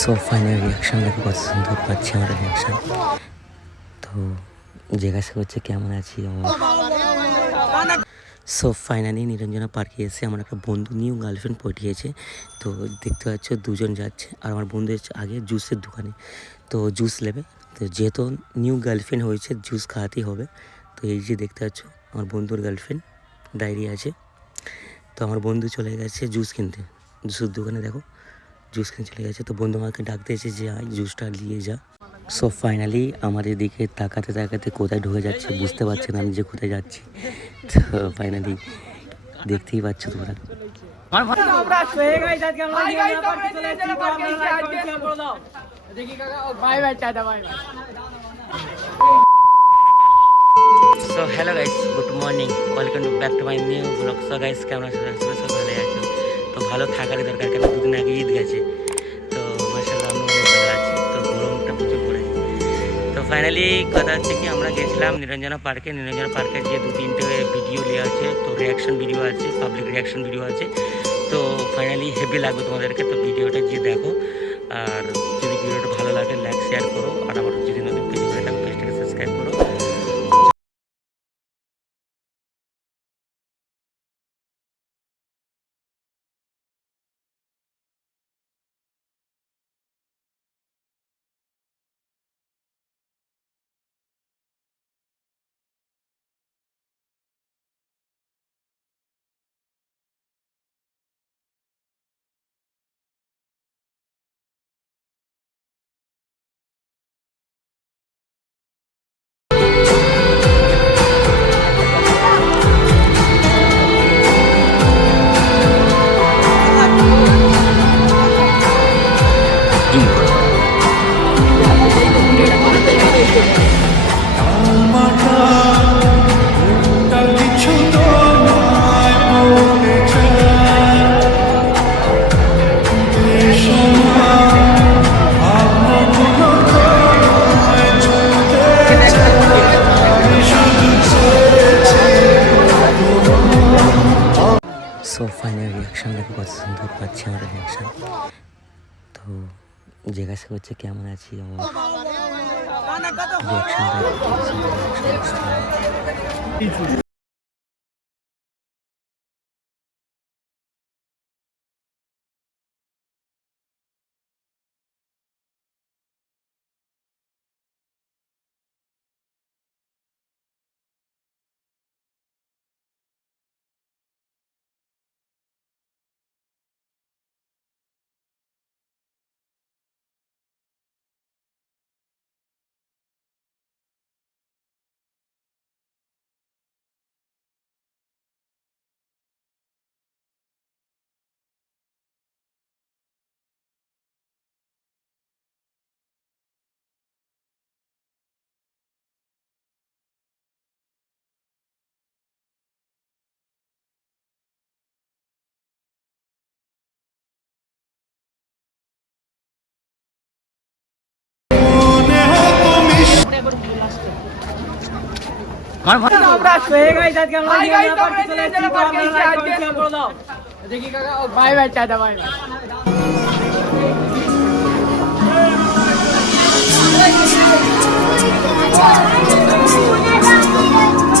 So final reaction দেখো কত সুন্দর পাচ্ছি আমরা রিয়াকশান। তো জিজ্ঞাসা করছে কেমন আছি আমার। সো ফাইনালি নিরঞ্জনা পার্কে এসে আমার একটা বন্ধু নিউ গার্লফ্রেন্ড পাঠিয়েছে। তো দেখতে পাচ্ছ দুজন যাচ্ছে আর আমার বন্ধু এসছে আগে জুসের দোকানে, তো জুস নেবে। তো যেহেতু নিউ গার্লফ্রেন্ড হয়েছে জুস খাওয়াতেই হবে। তো এই যে দেখতে পাচ্ছ আমার বন্ধুর গার্লফ্রেন্ড দাঁড়িয়ে আছে। তো আমার বন্ধু চলে গেছে জুস কিনতে, জুসের দোকানে দেখো জুস কিনে চলে গেছে। তো বন্ধু আমাকে ডাকতে এসে যে আয় জুসটা নিয়ে যা। সো ফাইনালি আমাদের দিকে তাকাতে তাকাতে কোথায় ঢুকে যাচ্ছে বুঝতে পারছে না আমি যে কোথায় যাচ্ছি। তো ফাইনালি দেখতেই পাচ্ছ তোমরা। So hello guys, good morning, welcome to back to my new blog. So guys কেমন আছো? সব ভালোই আছো। তো ভালো থাকারই দরকার, কেন দুদিন আগে ঈদ গেছে। তো মাশাআল্লাহ আমি অনেক ভালো আছি। তো গরমটা প্রচুর পড়েছে। তো ফাইনালি কথা হচ্ছে কি আমরা গেছিলাম নিরঞ্জনা পার্কে। নিরঞ্জনা পার্কের যে 2-3টে ভিডিও নেওয়া আছে, তো রিয়াকশন ভিডিও আছে, পাবলিক রিয়াকশন ভিডিও আছে। তো ফাইনালি হেভি লাগবে তোমাদেরকে। তো ভিডিওটা গিয়ে দেখো, আর যদি ভিডিওটা ভালো লাগে লাইক শেয়ার করো, আর আমার যদি নতুন পেজ হয়ে থাকে পেজটাকে সাবস্ক্রাইব করো। সো ফাইনাল রিয়াকশান দেখো কত সুন্দর পাচ্ছি আমরা রিয়াকশান। তো জিজ্ঞাসা করছে কেমন আছি আমার। রিয়াকশানটা কত সুন্দর reaction. Bye bye, tata, bye bye.